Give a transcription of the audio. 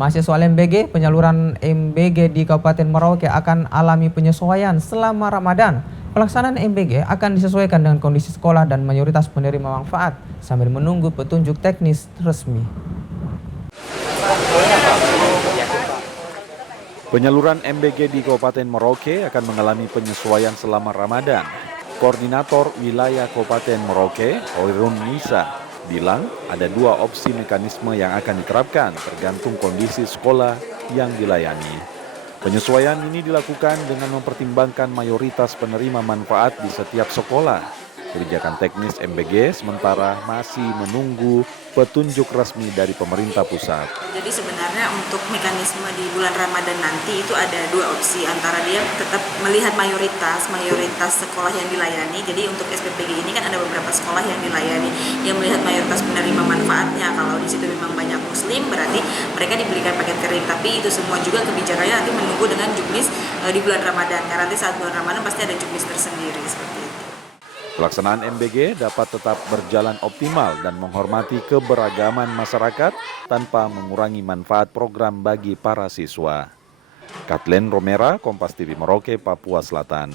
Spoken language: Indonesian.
Mahasiswa MBG penyaluran MBG di Kabupaten Merauke akan alami penyesuaian selama Ramadan. Pelaksanaan MBG akan disesuaikan dengan kondisi sekolah dan mayoritas penerima manfaat sambil menunggu petunjuk teknis resmi. Penyaluran MBG di Kabupaten Merauke akan mengalami penyesuaian selama Ramadan. Koordinator Wilayah Kabupaten Merauke, Hoirun Nisa, bilang ada dua opsi mekanisme yang akan diterapkan tergantung kondisi sekolah yang dilayani. Penyesuaian ini dilakukan dengan mempertimbangkan mayoritas penerima manfaat di setiap sekolah. Kebijakan teknis MBG sementara masih menunggu petunjuk resmi dari pemerintah pusat. Jadi sebenarnya untuk mekanisme di bulan Ramadan nanti itu ada dua opsi, antara dia tetap melihat mayoritas sekolah yang dilayani. Jadi untuk SPPG ini kan ada beberapa sekolah yang dilayani yang melihat mayoritas penerima manfaatnya. Kalau di situ memang banyak muslim berarti mereka diberikan paket kering, tapi itu semua juga kebijakannya nanti menunggu dengan juknis di bulan Ramadan. Karena nanti saat bulan Ramadan pasti ada juknis tersendiri seperti itu. Pelaksanaan MBG dapat tetap berjalan optimal dan menghormati keberagaman masyarakat tanpa mengurangi manfaat program bagi para siswa. Kathleen Romera, Kompas TV Merauke, Papua Selatan.